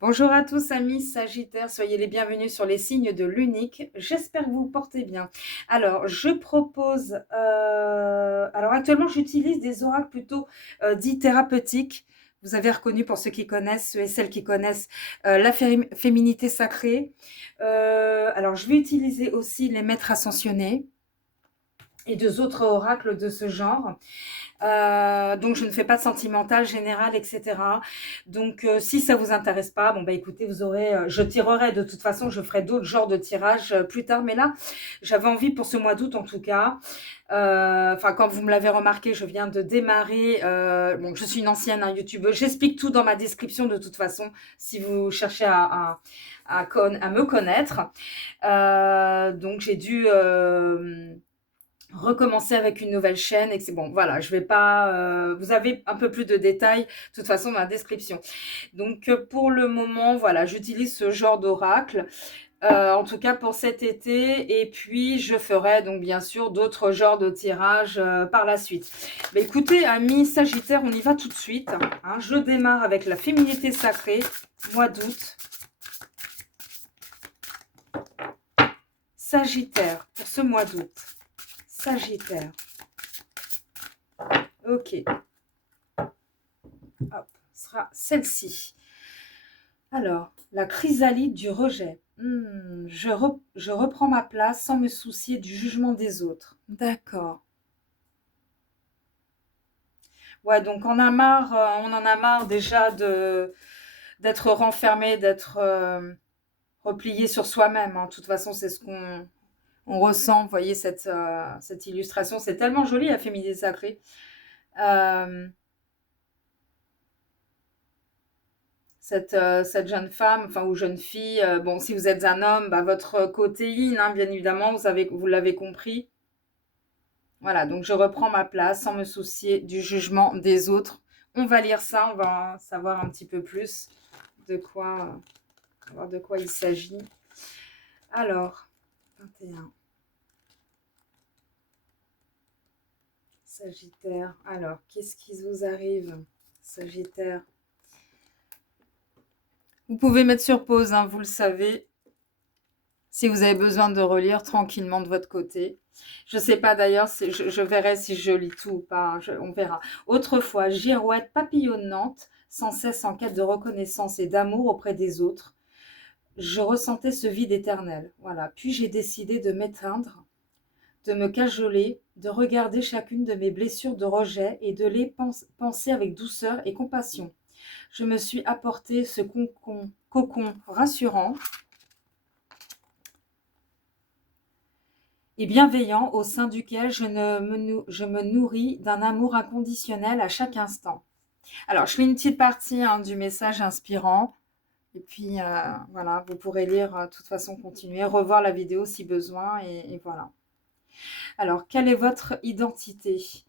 Bonjour à tous amis Sagittaires, soyez les bienvenus sur les signes de l'unique. J'espère que vous vous portez bien. Alors, je propose... alors actuellement, j'utilise des oracles plutôt dits thérapeutiques. Vous avez reconnu pour ceux qui connaissent, ceux et celles qui connaissent la féminité sacrée. Alors, je vais utiliser aussi les maîtres ascensionnés et deux autres oracles de ce genre. Donc je ne fais pas de sentimental général, etc. Donc si ça vous intéresse pas, bon bah écoutez, vous aurez, je tirerai de toute façon, je ferai d'autres genres de tirages plus tard. Mais là, j'avais envie pour ce mois d'août en tout cas. Enfin, quand vous me l'avez remarqué, je viens de démarrer. Bon, je suis une ancienne youtubeuse. J'explique tout dans ma description de toute façon, si vous cherchez à me connaître. Donc j'ai dû recommencer avec une nouvelle chaîne et que c'est bon, voilà, je vais pas, vous avez un peu plus de détails, de toute façon, dans la description. Donc, pour le moment, voilà, j'utilise ce genre d'oracle, en tout cas pour cet été, et puis je ferai donc bien sûr d'autres genres de tirages par la suite. Mais écoutez, amis Sagittaire, on y va tout de suite, hein. Je démarre avec la féminité sacrée, mois d'août. Sagittaire, pour ce mois d'août. Sagittaire. Ok. Hop, sera celle-ci. Alors, la chrysalide du rejet. Je reprends ma place sans me soucier du jugement des autres. D'accord. Ouais, donc on en a marre déjà d'être renfermé, d'être replié sur soi-même, hein. De toute façon, c'est ce qu'on ressent. Vous voyez cette illustration, c'est tellement joli, la féminité sacrée. Euh, cette jeune femme, enfin ou jeune fille, bon, si vous êtes un homme, bah, votre côté yin, hein, bien évidemment, vous l'avez compris. Voilà, donc je reprends ma place sans me soucier du jugement des autres. On va lire ça, on va savoir un petit peu plus de quoi, voir de quoi il s'agit. Alors, 21. Sagittaire. Alors, qu'est-ce qui vous arrive, Sagittaire? Vous pouvez mettre sur pause, hein, vous le savez, si vous avez besoin de relire tranquillement de votre côté. Je ne sais pas d'ailleurs, je verrai si je lis tout ou pas, hein, on verra. Autrefois, girouette papillonnante, sans cesse en quête de reconnaissance et d'amour auprès des autres, je ressentais ce vide éternel. Voilà. Puis j'ai décidé de m'éteindre, de me cajoler, de regarder chacune de mes blessures de rejet et de les penser avec douceur et compassion. Je me suis apporté ce cocon rassurant et bienveillant au sein duquel je me nourris d'un amour inconditionnel à chaque instant. Alors, je fais une petite partie, hein, du message inspirant. Et puis, voilà, vous pourrez lire, de toute façon, continuer, revoir la vidéo si besoin. Et voilà. Alors, quelle est votre identité?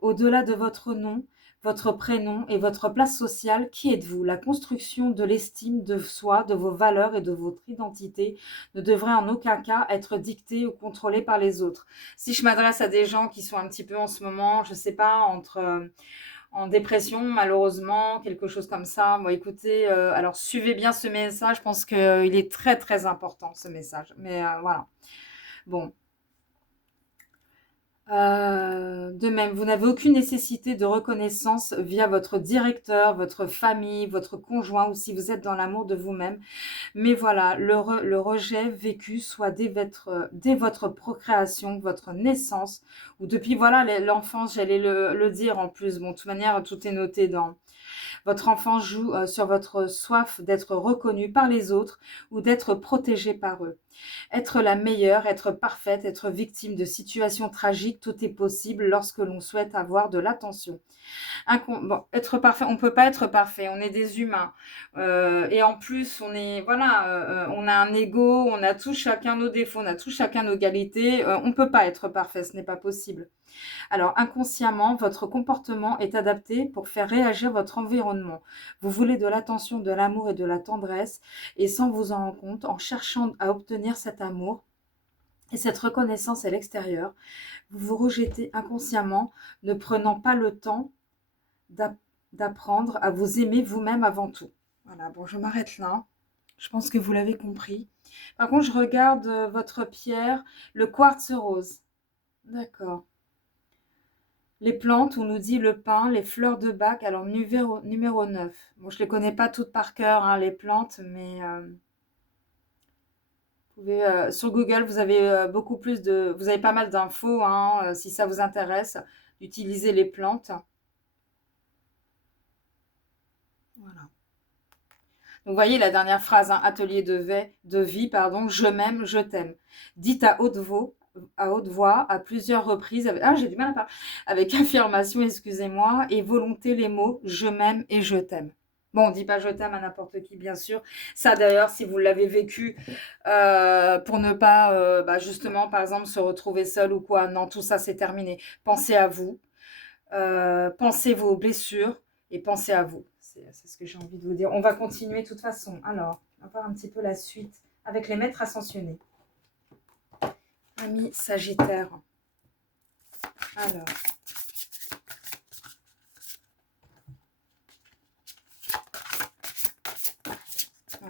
Au-delà de votre nom, votre prénom et votre place sociale, qui êtes-vous? La construction de l'estime de soi, de vos valeurs et de votre identité ne devrait en aucun cas être dictée ou contrôlée par les autres. Si je m'adresse à des gens qui sont un petit peu en ce moment, je ne sais pas, en dépression, malheureusement, quelque chose comme ça. Bon, écoutez, alors suivez bien ce message, je pense qu'il est très très important, ce message. Mais voilà. Bon, de même, vous n'avez aucune nécessité de reconnaissance via votre directeur, votre famille, votre conjoint ou si vous êtes dans l'amour de vous-même. Mais voilà, le rejet vécu soit dès votre procréation, votre naissance ou depuis voilà l'enfance, j'allais le dire en plus. Bon, de toute manière, tout est noté dans votre enfant joue sur votre soif d'être reconnu par les autres ou d'être protégé par eux. Être la meilleure, être parfaite, être victime de situations tragiques, tout est possible lorsque l'on souhaite avoir de l'attention. Bon, être parfait, on peut pas être parfait, on est des humains. Et en plus, on a un ego, on a tous chacun nos défauts, on a tous chacun nos qualités. On peut pas être parfait, ce n'est pas possible. Alors, inconsciemment, votre comportement est adapté pour faire réagir votre environnement. Vous voulez de l'attention, de l'amour et de la tendresse, et sans vous en rendre compte, en cherchant à obtenir cet amour et cette reconnaissance à l'extérieur, vous vous rejetez inconsciemment, ne prenant pas le temps d'apprendre à vous aimer vous-même avant tout. Voilà, bon, je m'arrête là. Je pense que vous l'avez compris. Par contre, je regarde votre pierre, le quartz rose. D'accord. Les plantes, on nous dit le pin, les fleurs de bac, alors numéro 9. Bon, je ne les connais pas toutes par cœur, hein, les plantes, mais sur Google, vous avez beaucoup plus de... Vous avez pas mal d'infos, hein, si ça vous intéresse, d'utiliser les plantes. Voilà. Donc, vous voyez la dernière phrase, hein, atelier de vie, pardon, je m'aime, je t'aime. Dites à haute voix, à plusieurs reprises, j'ai du mal à parler, avec affirmation, excusez-moi, et volonté les mots, je m'aime et je t'aime. Bon, on ne dit pas je t'aime à n'importe qui, bien sûr. Ça, d'ailleurs, si vous l'avez vécu, pour ne pas, justement, par exemple, se retrouver seul ou quoi, non, tout ça, c'est terminé. Pensez à vous, pensez vos blessures et pensez à vous. C'est ce que j'ai envie de vous dire. On va continuer de toute façon. Alors, on va voir un petit peu la suite avec les maîtres ascensionnés. Ami Sagittaire. Alors.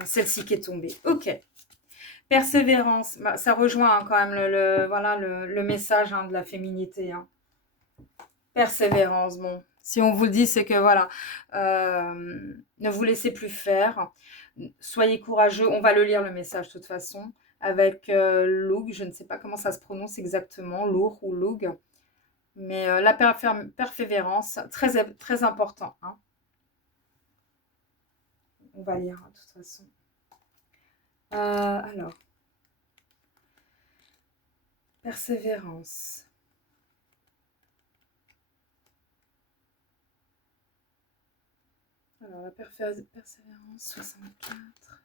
Celle-ci qui est tombée. Ok. Persévérance. Bah, ça rejoint hein, quand même le message hein, de la féminité. Hein. Persévérance, bon. Si on vous le dit, c'est que voilà, ne vous laissez plus faire. Soyez courageux. On va le lire le message de toute façon. Avec Loug, je ne sais pas comment ça se prononce exactement, Lourd ou Loug. Mais la persévérance, très, très important. Hein. On va lire de toute façon. Alors, persévérance. Alors, la persévérance, 64.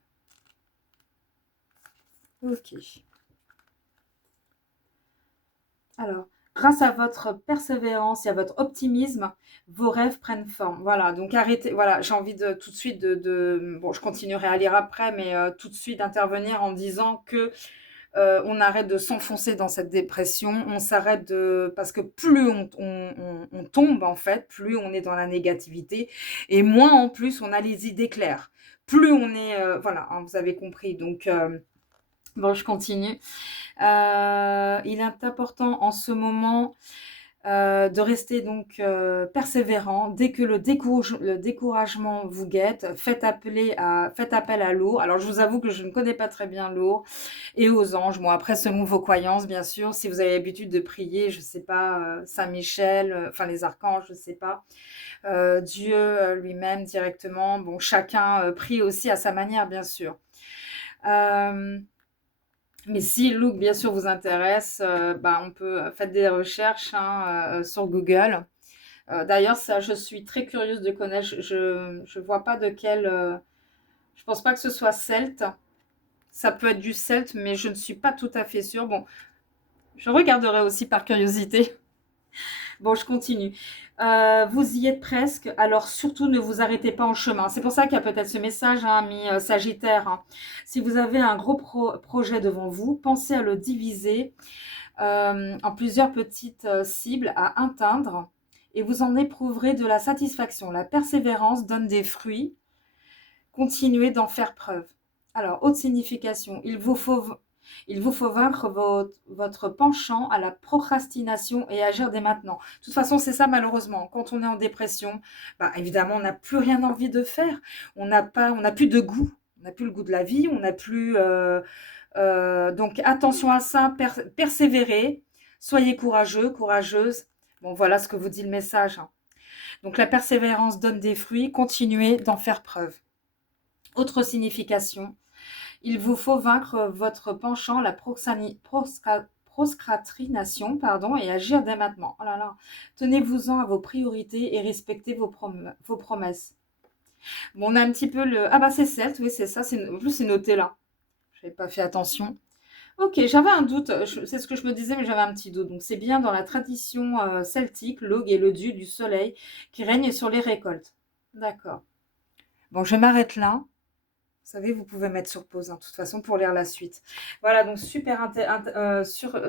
Ok. Alors, grâce à votre persévérance et à votre optimisme, vos rêves prennent forme. Voilà, donc arrêtez. Voilà, j'ai envie de tout de suite bon, je continuerai à lire après, mais tout de suite d'intervenir en disant que on arrête de s'enfoncer dans cette dépression, on s'arrête de... Parce que plus on tombe, en fait, plus on est dans la négativité, et moins en plus on a les idées claires. Plus on est... voilà, hein, vous avez compris. Donc, bon, je continue. Il est important en ce moment de rester donc persévérant. Dès que le découragement vous guette, faites appel à l'eau. Alors, je vous avoue que je ne connais pas très bien l'eau et aux anges. Bon, après, selon vos croyances, bien sûr, si vous avez l'habitude de prier, je ne sais pas, Saint-Michel, enfin les archanges, je ne sais pas, Dieu lui-même directement. Bon, chacun prie aussi à sa manière, bien sûr. Mais si Look, bien sûr, vous intéresse, on peut faire des recherches hein, sur Google. D'ailleurs, ça, je suis très curieuse de connaître. Je vois pas de quel. Je pense pas que ce soit celte. Ça peut être du celte, mais je ne suis pas tout à fait sûre. Bon, je regarderai aussi par curiosité. Bon, je continue. Vous y êtes presque, alors surtout ne vous arrêtez pas en chemin. C'est pour ça qu'il y a peut-être ce message, hein, ami Sagittaire. Hein. Si vous avez un gros projet devant vous, pensez à le diviser en plusieurs petites cibles à atteindre et vous en éprouverez de la satisfaction. La persévérance donne des fruits. Continuez d'en faire preuve. Alors, haute signification, il vous faut vaincre votre penchant à la procrastination et agir dès maintenant. De toute façon, c'est ça malheureusement. Quand on est en dépression, évidemment, on n'a plus rien envie de faire. On n'a plus de goût. On n'a plus le goût de la vie. On n'a plus. Donc attention à ça. Persévérez. Soyez courageux, courageuse. Bon, voilà ce que vous dit le message. Donc la persévérance donne des fruits. Continuez d'en faire preuve. Autre signification, il vous faut vaincre votre penchant, la procrastination, et agir dès maintenant. Oh là là. Tenez-vous-en à vos priorités et respectez vos promesses. Bon, on a un petit peu le... Ah bah c'est celte, oui c'est ça, en plus c'est noté là. Je n'avais pas fait attention. Ok, j'avais un doute, c'est ce que je me disais, mais j'avais un petit doute. Donc c'est bien dans la tradition celtique, l'Og est le dieu du soleil qui règne sur les récoltes. D'accord. Bon, je m'arrête là. Vous savez, vous pouvez mettre sur pause, hein, de toute façon, pour lire la suite. Voilà, donc super,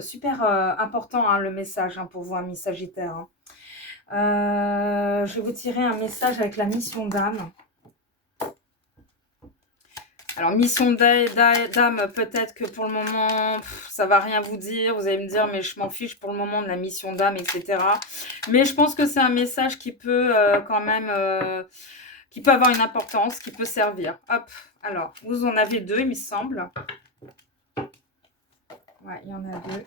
super important hein, le message hein, pour vous, amis Sagittaire. Hein. Je vais vous tirer un message avec la mission d'âme. Alors, mission d'âme, peut-être que pour le moment, ça va rien vous dire. Vous allez me dire, mais je m'en fiche pour le moment de la mission d'âme, etc. Mais je pense que c'est un message qui peut quand même, qui peut avoir une importance, qui peut servir. Hop, alors, vous en avez deux, il me semble. Ouais, il y en a deux.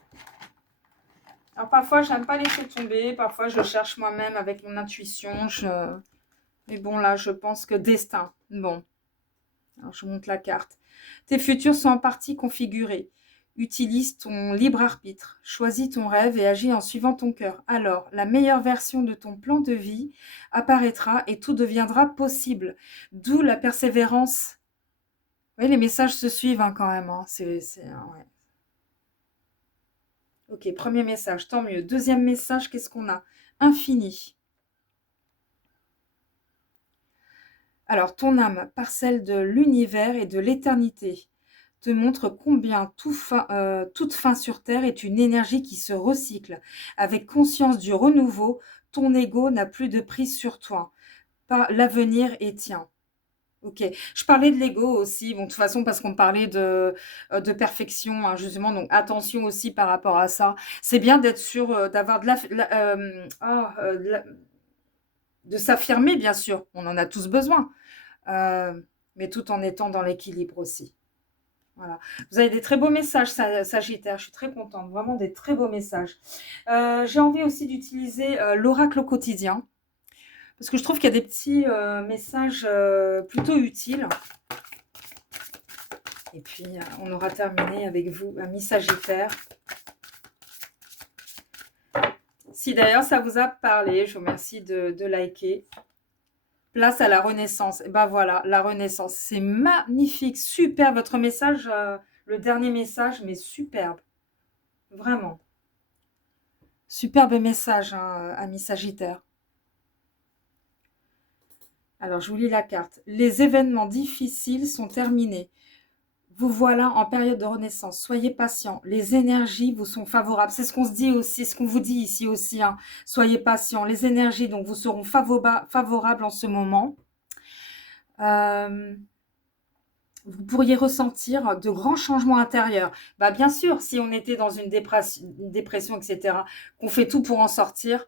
Alors, parfois, je n'aime pas laisser tomber. Parfois, je cherche moi-même avec mon intuition. Mais bon, là, je pense que destin. Bon, alors je monte la carte. Tes futurs sont en partie configurés. Utilise ton libre arbitre. Choisis ton rêve et agis en suivant ton cœur. Alors, la meilleure version de ton plan de vie apparaîtra et tout deviendra possible. D'où la persévérance. Oui, les messages se suivent hein, quand même. Hein. Ouais. Ok, premier message, tant mieux. Deuxième message, qu'est-ce qu'on a? Infini. Alors, ton âme, parcelle de l'univers et de l'éternité, te montre combien toute fin sur Terre est une énergie qui se recycle. Avec conscience du renouveau, ton ego n'a plus de prise sur toi. L'avenir est tien. Ok, je parlais de l'ego aussi, bon, de toute façon parce qu'on parlait de perfection, hein, justement, donc attention aussi par rapport à ça. C'est bien d'être sûr d'avoir de s'affirmer, bien sûr, on en a tous besoin, euh, mais tout en étant dans l'équilibre aussi. Voilà. Vous avez des très beaux messages, Sagittaire. Je suis très contente. Vraiment des très beaux messages. J'ai envie aussi d'utiliser l'oracle au quotidien. Parce que je trouve qu'il y a des petits messages plutôt utiles. Et puis, on aura terminé avec vous, ami Sagittaire. Si d'ailleurs ça vous a parlé, je vous remercie de liker. Place à la renaissance. Et ben voilà, la renaissance. C'est magnifique, super. Votre message, le dernier message, mais superbe. Vraiment. Superbe message, hein, ami Sagittaire. Alors, je vous lis la carte. Les événements difficiles sont terminés. Vous voilà en période de renaissance. Soyez patient. Les énergies vous sont favorables. C'est ce qu'on se dit aussi, ce qu'on vous dit ici aussi. Hein. Soyez patient. Les énergies donc vous seront favorables en ce moment. Vous pourriez ressentir de grands changements intérieurs. Bah, bien sûr, si on était dans une dépression, etc., qu'on fait tout pour en sortir,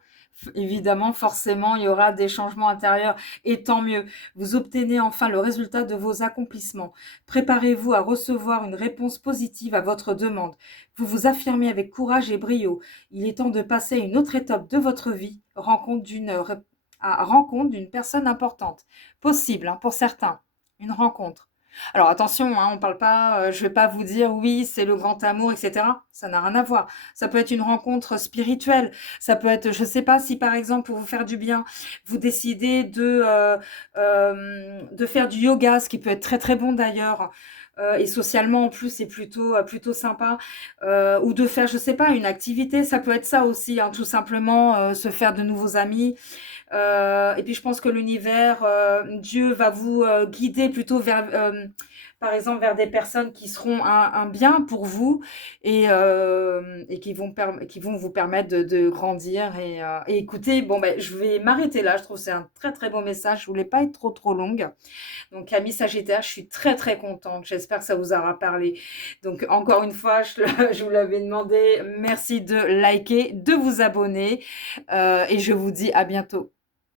évidemment, forcément, il y aura des changements intérieurs et tant mieux. Vous obtenez enfin le résultat de vos accomplissements. Préparez-vous à recevoir une réponse positive à votre demande. Vous vous affirmez avec courage et brio. Il est temps de passer à une autre étape de votre vie, rencontre d'une personne importante. Possible, hein, pour certains, une rencontre. Alors attention, hein, on parle pas, je vais pas vous dire oui, c'est le grand amour, etc. Ça n'a rien à voir. Ça peut être une rencontre spirituelle. Ça peut être, je sais pas, si par exemple pour vous faire du bien, vous décidez de faire du yoga, ce qui peut être très très bon d'ailleurs. Et socialement en plus c'est plutôt sympa ou de faire je sais pas une activité ça peut être ça aussi hein, tout simplement se faire de nouveaux amis et puis je pense que l'univers, Dieu va vous guider plutôt vers, par exemple, vers des personnes qui seront un bien pour vous et qui vont vous permettre de grandir. Et écoutez, bon, ben, je vais m'arrêter là. Je trouve que c'est un très très beau message. Je voulais pas être trop longue. Donc, Amis Sagittaire, je suis très très contente. J'espère que ça vous aura parlé. Donc, encore une fois, je vous l'avais demandé. Merci de liker, de vous abonner et je vous dis à bientôt.